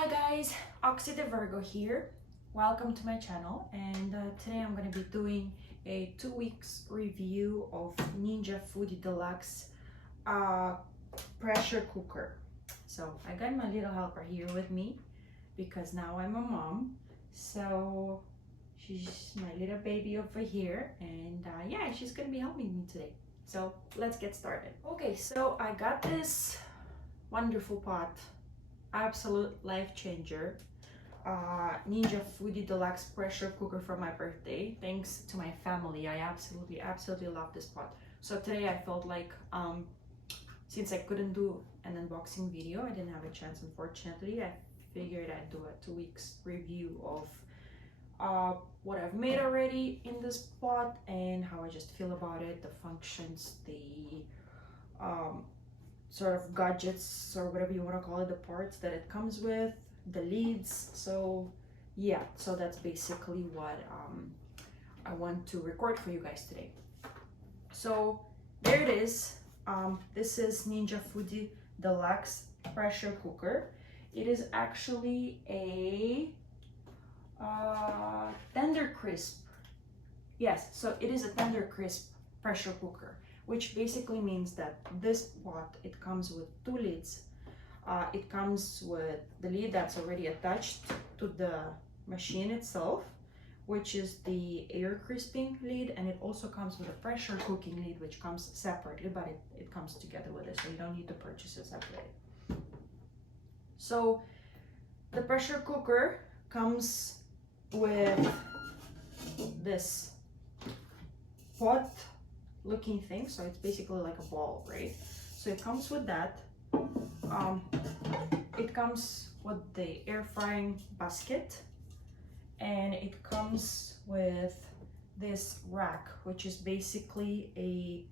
Hi guys, Oxy the Virgo here. Welcome to my channel, and today I'm going to be doing a 2 weeks review of Ninja Foodie Deluxe pressure cooker. So I got my little helper here with me because now I'm a mom. So she's my little baby over here, and yeah, she's going to be helping me today. So let's get started. Okay, so I got this wonderful pot, absolute life changer, Ninja Foodie Deluxe pressure cooker for my birthday. Thanks to my family, I absolutely love this pot. So today I felt like since I couldn't do an unboxing video, I didn't have a chance, unfortunately. I figured I'd do a 2 weeks review of what I've made already in this pot and how I just feel about it, the functions, the sort of gadgets or whatever you want to call it, the parts that it comes with, the leads. So yeah, so that's basically what I want to record for you guys today. So there it is. This is Ninja Foodie Deluxe pressure cooker. It is actually a tender crisp. Yes, so it is a tender crisp pressure cooker, which basically means that this pot, it comes with 2 lids. It comes with the lid that's already attached to the machine itself, which is the air crisping lid, and it also comes with a pressure cooking lid, which comes separately, but it comes together with it, so you don't need to purchase it separately. So the pressure cooker comes with this pot looking thing, so it's basically like a ball, right? So it comes with that. It comes with the air frying basket, and it comes with this rack, which is basically a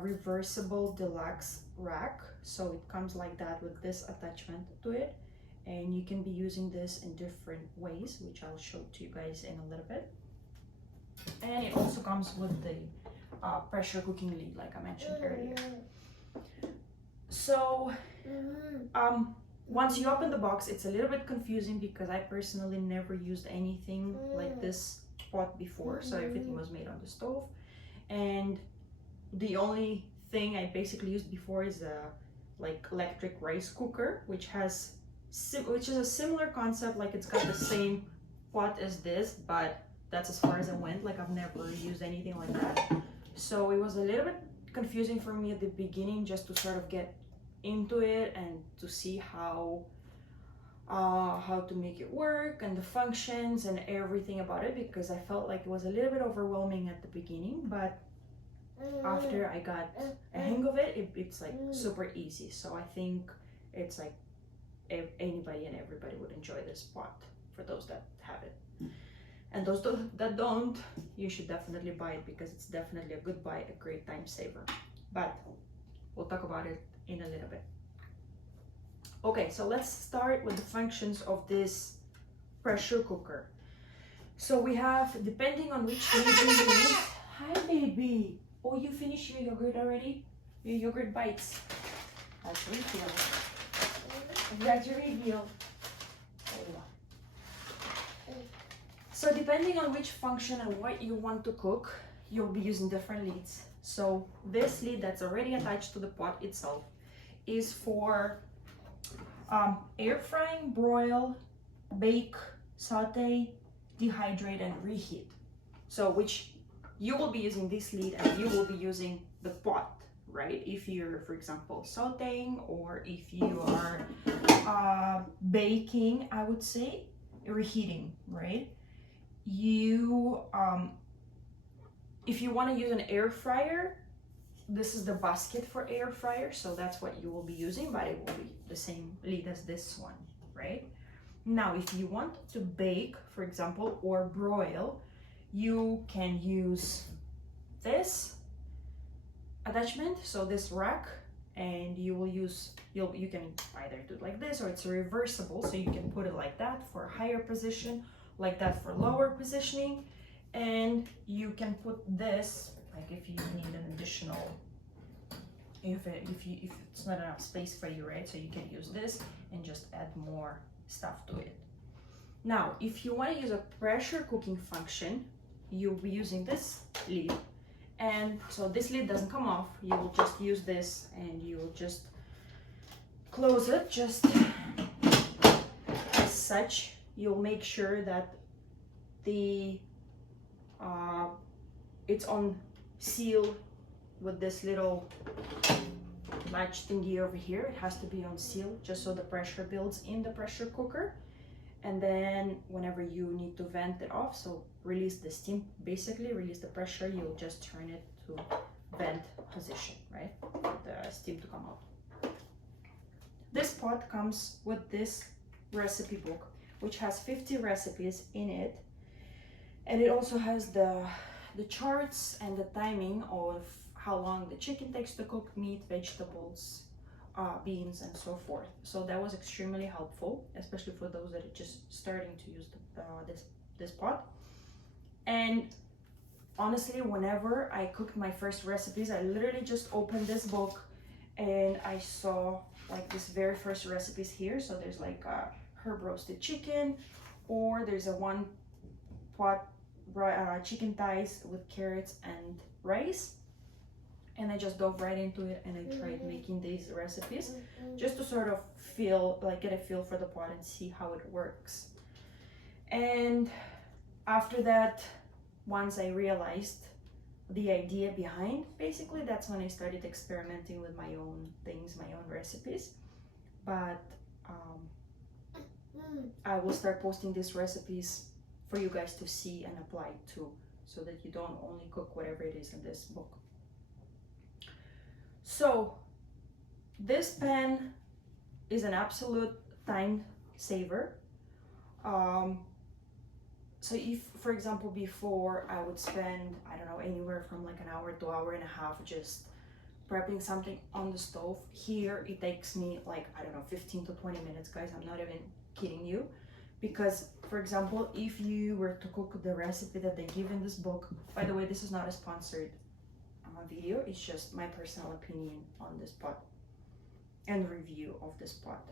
reversible deluxe rack. So it comes like that with this attachment to it, and you can be using this in different ways, which I'll show to you guys in a little bit. And it also comes with the pressure cooking lid, like I mentioned earlier. So once you open the box, it's a little bit confusing because I personally never used anything like this pot before. So everything was made on the stove, and the only thing I basically used before is a like electric rice cooker, which is a similar concept. Like it's got the same pot as this, but that's as far as I went. Like I've never used anything like that. So it was a little bit confusing for me at the beginning, just to sort of get into it and to see how to make it work and the functions and everything about it, because I felt like it was a little bit overwhelming at the beginning, but after I got a hang of it, it's like super easy. So I think it's like anybody and everybody would enjoy this pot, for those that have it. And those that don't, you should definitely buy it, because it's definitely a good buy, a great time saver. But we'll talk about it in a little bit. Okay, so let's start with the functions of this pressure cooker. So we have, depending on which lid you use. Hi baby. Oh, you finished your yogurt already? Your yogurt bites. That's reveal. That's your reveal. So depending on which function and what you want to cook, you'll be using different lids. So this lid that's already attached to the pot itself is for air frying, broil, bake, saute, dehydrate, and reheat. So which you will be using this lid, and you will be using the pot, right? If you're, for example, sauteing, or if you are baking, I would say, reheating, right? You if you want to use an air fryer, this is the basket for air fryer, so that's what you will be using, but it will be the same lid as this one, right? Now if you want to bake, for example, or broil, you can use this attachment, so this rack, and you will use, you can either do it like this, or it's reversible, so you can put it like that for higher position, like that for lower positioning, and you can put this, like if you need an additional, if it's not enough space for you, right? So you can use this and just add more stuff to it. Now, if you want to use a pressure cooking function, you'll be using this lid. And so this lid doesn't come off. You will just use this and you will just close it just as such. You'll make sure that the it's on seal with this little latch thingy over here. It has to be on seal just so the pressure builds in the pressure cooker. And then whenever you need to vent it off, so release the steam, basically release the pressure, you'll just turn it to vent position, right? For the steam to come out. This pot comes with this recipe book, which has 50 recipes in it. And it also has the charts and the timing of how long the chicken takes to cook, meat, vegetables, beans, and so forth. So that was extremely helpful, especially for those that are just starting to use this pot. And honestly, whenever I cooked my first recipes, I literally just opened this book and I saw like this very first recipes here. So there's like a herb roasted chicken, or there's a one pot chicken thighs with carrots and rice. And I just dove right into it and I tried making these recipes just to sort of feel, like get a feel for the pot and see how it works. And after that, once I realized the idea behind, basically that's when I started experimenting with my own things, my own recipes. But I will start posting these recipes for you guys to see and apply too, so that you don't only cook whatever it is in this book. So this pan is an absolute time saver. So if, for example, before I would spend, I don't know, anywhere from like an hour to hour and a half just prepping something on the stove, here it takes me like, I don't know, 15 to 20 minutes, guys. I'm not even kidding you. Because, for example, if you were to cook the recipe that they give in this book, by the way, this is not a sponsored video, it's just my personal opinion on this pot and review of this pot.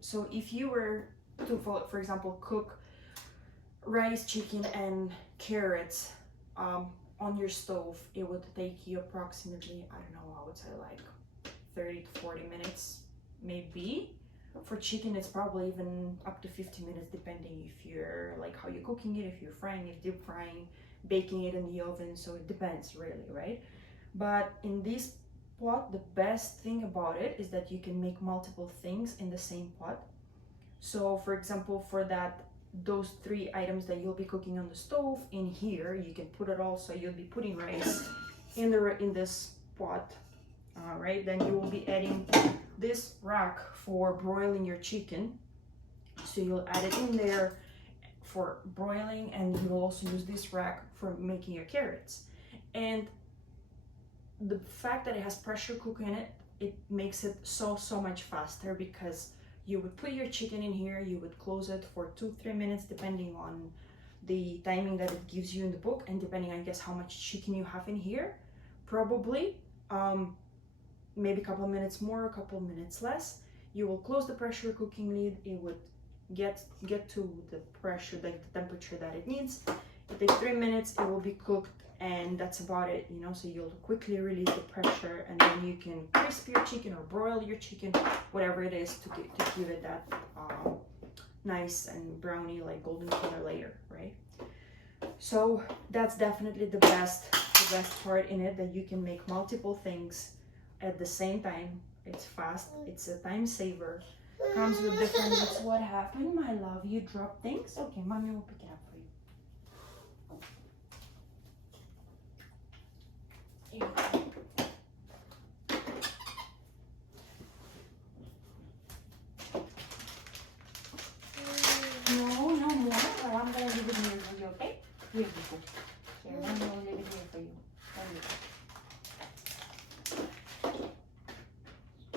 So if you were to, for example, cook rice, chicken, and carrots on your stove, it would take you approximately, I don't know, I would say like 30 to 40 minutes, maybe. For chicken, it's probably even up to 50 minutes, depending if you're like how you're cooking it, if you're frying it, deep frying, baking it in the oven. So it depends really, right? But in this pot, the best thing about it is that you can make multiple things in the same pot. So for example, for those 3 items that you'll be cooking on the stove, in here you can put it all. So you'll be putting rice in this pot, right? Then you will be adding this rack for broiling your chicken, so you'll add it in there for broiling, and you will also use this rack for making your carrots. And the fact that it has pressure cooker in it, it makes it so much faster, because you would put your chicken in here, you would close it for 2-3 minutes depending on the timing that it gives you in the book, and depending, I guess, how much chicken you have in here, probably maybe a couple minutes more, a couple minutes less. You will close the pressure cooking lid. It would get to the pressure, like the temperature that it needs. It takes 3 minutes, it will be cooked, and that's about it, you know. So you'll quickly release the pressure, and then you can crisp your chicken or broil your chicken, whatever it is, to give it that nice and browny, like golden color later, right? So that's definitely the best part in it, that you can make multiple things at the same time. It's fast, it's a time saver, comes with different needs. What happened, my love? You dropped things? Okay, mommy will pick it up for you. No more, but I'm gonna leave it here for you, okay? Here you go. Here, mommy will leave it here for you.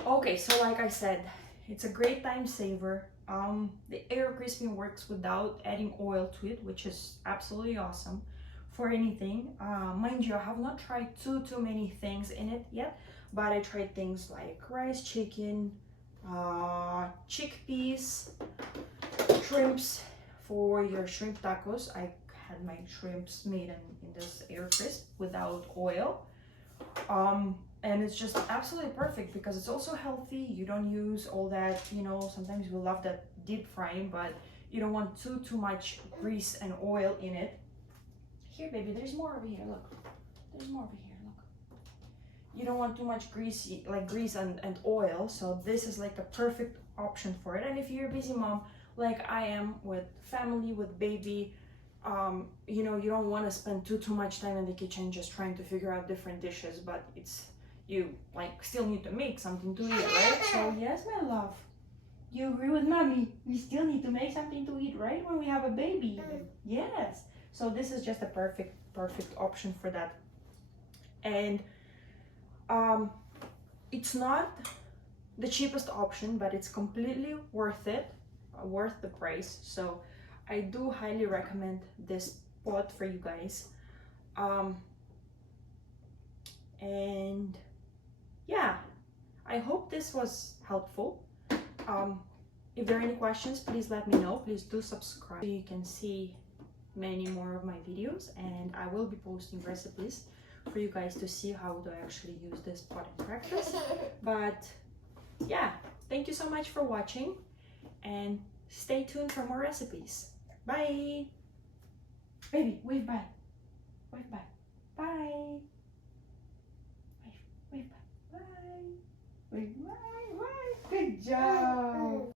Okay, so like I said, it's a great time saver. The air crisping works without adding oil to it, which is absolutely awesome for anything. Mind you, I have not tried too many things in it yet, but I tried things like rice, chicken, chickpeas, shrimps for your shrimp tacos. I had my shrimps made in this air crisp without oil. And it's just absolutely perfect because it's also healthy. You don't use all that, you know, sometimes we love that deep frying, but you don't want too much grease and oil in it. Here, baby, there's more over here. Look, there's more over here. Look, you don't want too much grease and oil, so this is like a perfect option for it. And if you're a busy mom like I am, with family, with baby, you know, you don't want to spend too much time in the kitchen just trying to figure out different dishes, but you like still need to make something to eat, right? So yes, my love, you agree with mommy, we still need to make something to eat, right, when we have a baby. Yes, so this is just a perfect option for that. And it's not the cheapest option, but it's completely worth it, worth the price. So I do highly recommend this pot for you guys. And yeah, I hope this was helpful. If there are any questions, please let me know. Please do subscribe so you can see many more of my videos, and I will be posting recipes for you guys to see how to actually use this pot in practice. But yeah, thank you so much for watching, and stay tuned for more recipes. Bye! Baby, wave bye. Wave bye. Bye. Wave bye. Bye. Wave bye. Bye. Good job.